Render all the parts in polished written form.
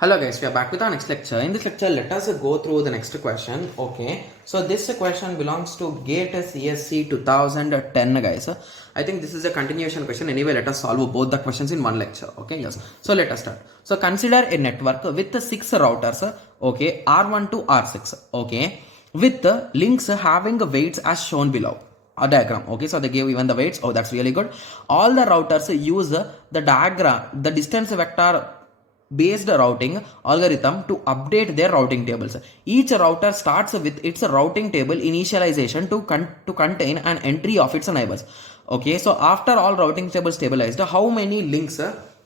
Hello guys, we are back with our next lecture. In this lecture, let us go through the next question. Okay, so this question belongs to GATE CSE 2010 guys. I think this is a continuation question. Anyway, let us solve both the questions in one lecture. Okay, yes. So let us start. So consider a network with 6 routers. Okay, R1 to R6. Okay, with links having weights as shown below. A diagram. Okay, so they gave even the weights. Oh, that's really good. All the routers use the diagram, the distance vector based routing algorithm to update their routing tables. Each router starts with its routing table initialization to contain an entry of its neighbors. Okay, so after all routing tables stabilized, how many links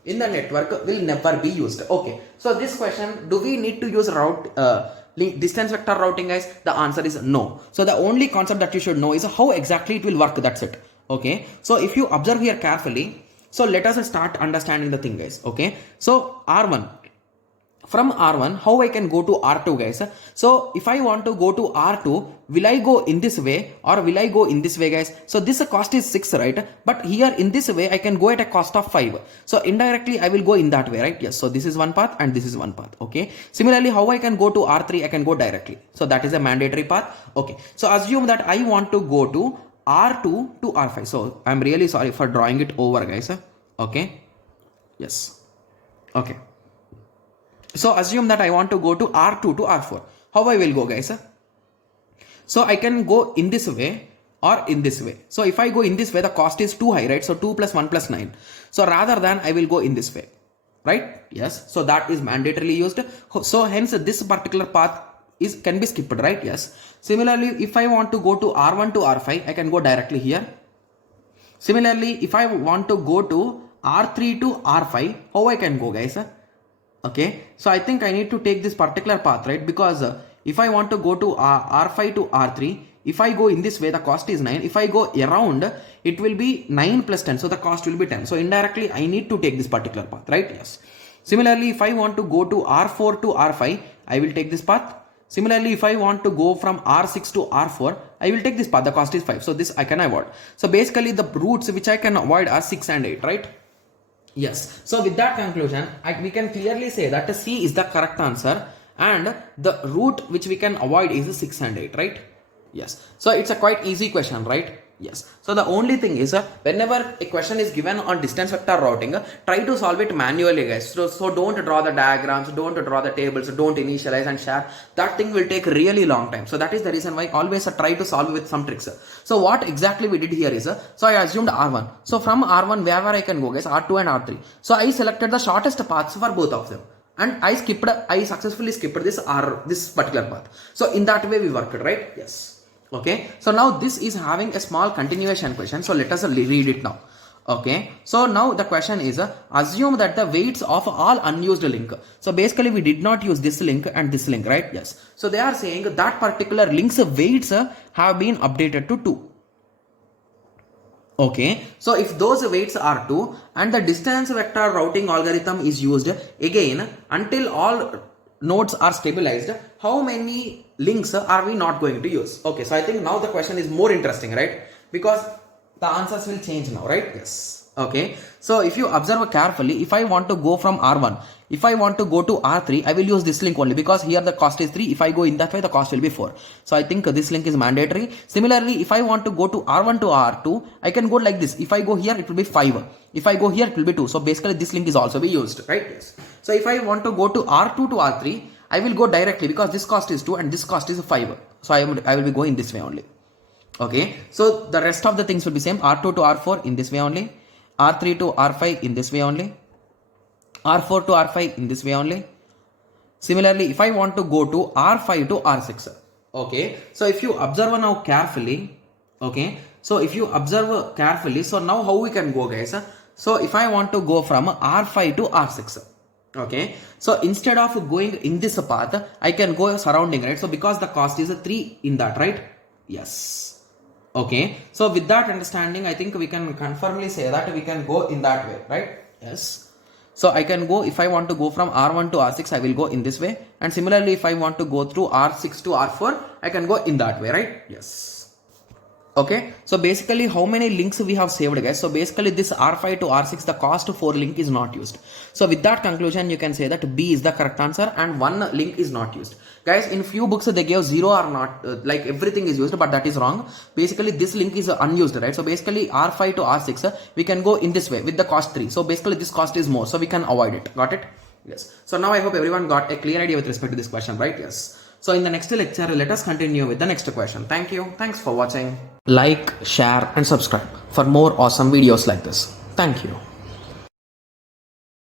in the network will never be used? Okay, so this question, do we need to use distance vector routing guys? The answer is no. So the only concept that you should know is how exactly it will work. That's it. Okay, so if you observe here carefully, so let us start understanding the thing guys. Okay, so R1, from R1 how I can go to R2 guys. So if I want to go to R2, will I go in this way or will I go in this way guys? So this cost is 6, right? But here in this way I can go at a cost of 5. So indirectly I will go in that way, right? Yes, so this is one path and this is one path. Okay, similarly how I can go to R3, I can go directly. So that is a mandatory path. Okay, so assume that I want to go to R2 to R5. So I'm really sorry for drawing it over guys. Okay, yes. Okay, so assume that I want to go to R2 to R4. How I will go guys? So I can go in this way or in this way. So if I go in this way, the cost is too high, right? So 2 plus 1 plus 9. So rather than I will go in this way, right? Yes, so that is mandatorily used. So hence this particular path can be skipped, right? Yes. Similarly, if I want to go to R1 to R5, I can go directly here. Similarly, if I want to go to R3 to R5, how I can go guys? Okay, so I think I need to take this particular path, right? Because if I want to go to R5 to R3, if I go in this way, the cost is 9. If I go around, it will be 9 plus 10. So the cost will be 10. So indirectly, I need to take this particular path, right? Yes. Similarly, if I want to go to R4 to R5, I will take this path. Similarly, if I want to go from R6 to R4, I will take this path. The cost is 5. So this I can avoid. So basically, the routes which I can avoid are 6 and 8, right? Yes. So with that conclusion, we can clearly say that C is the correct answer and the route which we can avoid is 6 and 8, right? Yes. So it's a quite easy question, right? Yes. So the only thing is whenever a question is given on distance vector routing, try to solve it manually guys. So don't draw the diagrams, don't draw the tables, don't initialize and share. That thing will take really long time. So that is the reason why always try to solve with some tricks. So what exactly we did here is, so I assumed R1. So from R1 wherever I can go guys, R2 and R3. So I selected the shortest paths for both of them. And I successfully skipped this particular path. So in that way we worked, right? Yes. Okay, so now this is having a small continuation question. So let us read it now. Okay, so now the question is assume that the weights of all unused link. So basically we did not use this link and this link, right? Yes. So they are saying that particular link's weights have been updated to 2. Okay, so if those weights are 2 and the distance vector routing algorithm is used again until all nodes are stabilized, how many links are we not going to use? Okay, so I think now the question is more interesting, right? Because the answers will change now, right? Yes. Okay, so if you observe carefully, if I want to go from R1, if I want to go to R3, I will use this link only because here the cost is 3. If I go in that way, the cost will be 4. So I think this link is mandatory. Similarly, if I want to go to R1 to R2, I can go like this. If I go here, it will be 5. If I go here, it will be 2. So basically this link is also be used, right? Yes. So if I want to go to R2 to R3, I will go directly because this cost is 2 and this cost is 5. So I will be going this way only. Okay, so the rest of the things will be same. R2 to R4 in this way only. R3 to R5 in this way only. R4 to R5 in this way only. Similarly, if I want to go to R5 to R6. Okay, so if you observe now carefully. Okay, so if you observe carefully, so now how we can go guys? So if I want to go from R5 to R6. Okay, so instead of going in this path, I can go surrounding, right? So because the cost is 3 in that, right? Yes. Okay, so with that understanding, I think we can confirmly say that we can go in that way, right? Yes. So I can go, if I want to go from R1 to R6, I will go in this way. And similarly, if I want to go through R6 to R4, I can go in that way, right? Yes. Okay, so basically how many links we have saved, guys? So basically this R5 to R6, the cost for link is not used. So with that conclusion, you can say that B is the correct answer and one link is not used. Guys, in few books they gave 0 or not, like everything is used, but that is wrong. Basically this link is unused, right? So basically R5 to R6, we can go in this way with the cost 3. So basically this cost is more, so we can avoid it. Got it? Yes. So now I hope everyone got a clear idea with respect to this question, right? Yes. So in the next lecture, let us continue with the next question. Thank you. Thanks for watching. Like, share and subscribe for more awesome videos like this. Thank you.